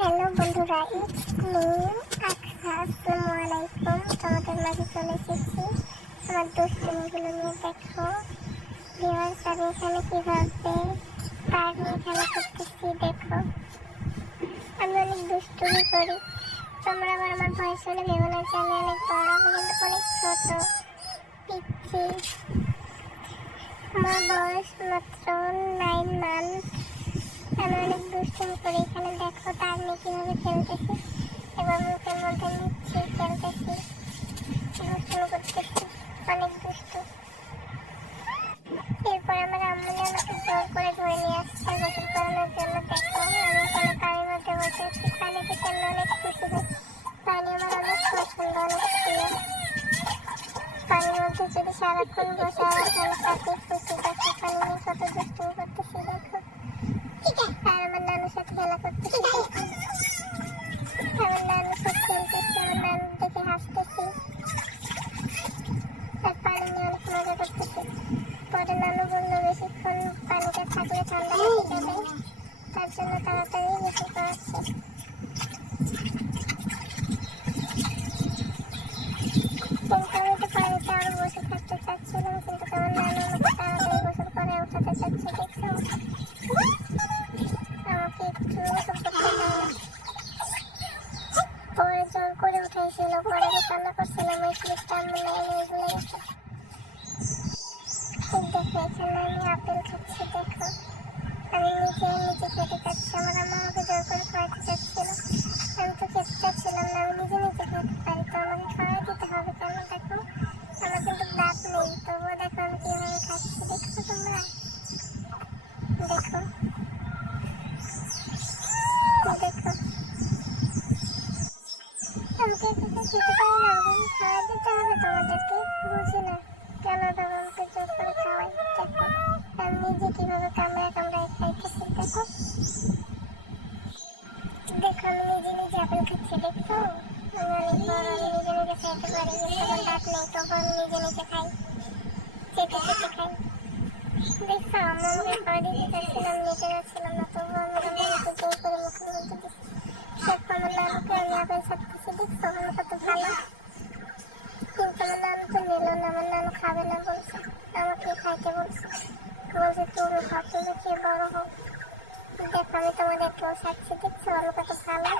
Hello বন্ধুরা it's me আকসা আসসালামু আলাইকুম। তোমাদের মাঝে চলে এসেছি আমার দুষ্টুমিগুলো নিয়ে। দেখো ভিউয়ার্স আমি এখানে কীভাবে নিয়ে খেলা করতেছি, দেখো। আমি অনেক দুষ্টুমি করি। তোমরা আবার আমার বয়স হলে ভেবে না যে অনেক বড় কিন্তু অনেক ছোট। পিচ্ছি। আমার বয়স মাত্র নাইন মান্থ আমি অনেক দুষ্টুমি করি? এখানে দেখো তার নিয়ে কীভাবে খেলতেছি। এবার মধ্যে অনেক দুষ্টু। এরপর আমার আম্মু আমাকে জোর আমি এখানে পানির মধ্যে বসে অনেক খুশি হয় পানি অনেক পছন্দ, অনেক পানির মধ্যে যদি সারাক্ষণ বসে আমার তাহলে তাতে খুশি। দেখো, পানি নিয়ে কত দুষ্টুমি করতেছি, দেখো। আমার সাথে খেলা করতেছি আমার নানুর সাথে খেলতেছি আমার নানুর দেখে হাসতেছি। আর পানি নিয়ে অনেক মজা করতেছি। পরে নানু বলল, বেশিক্ষণ পানিতে থাকলে ঠান্ডা হয়ে যাবে। তার জন্য তাড়াতাড়ি গোসল করাচ্ছে। উঠাইছিল পরে আমি কান্না করছিলাম, ওই ক্লিপটা আমি নাই ভুলে গেছে দেখো। এখানে আমি আপেল খাচ্ছি, দেখো। আমি নিজে নিজে খেতে চাচ্ছি, আমার আম্মা আমাকে জোর করে খাওয়াতে চাচ্ছিল। আমি তো খেতে চাচ্ছিলাম না, আমি নিজে নিজে খেতে পারি, তো আমাকে খাওয়াই দিতে হবে কেন? দেখো, আমার কিন্তু দাঁত নেই, তবুও দেখো আমি কীভাবে খাচ্ছি দেখছ তোমরা। দেখো। দেখো। আমাকে খেতে পারি না আমাকে খাওয়া দিতে হবে তোমাদেরকে বুঝি না কেন আমাকে জোর করে খাওয়াই দেখো, আমি নিজে কীভাবে কামড়ায় কামড়ায় খাইতেছি দেখো দেখো আমি নিজে নিজে আপেল খাচ্ছি দেখছ আমি অনেক নিজে নিজে নিজে নিজে না তবুও আমি জোর করে মুখের মধ্যে দিচ্ছি আমি আপেল দেখছ, আমার কত ভালো। কিন্তু আমার নানু তো নিল না, আমার নানু খাবে না বলছে, আমাকে খাইতে বলছে। বলছে, তুমি খাও তুমি খেয়ে বড় হও। দেখো, আমি তোমাদেরকেও খাচ্ছি দেখছ আমি কত ভালো।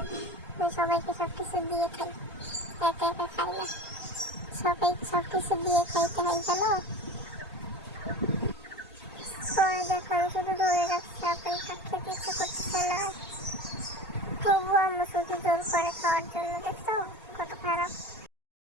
আমি সবাইকে সব কিছু দিয়ে খাই। একা একা খাই না। সবাই সব কিছু দিয়ে খাইতে হয়, জানো? পরে দেখো, আমি শুধু ধরে রাখছি আপেলটা খেতে ইচ্ছে করতেছে না। তবুও আমি শুধু জোর করে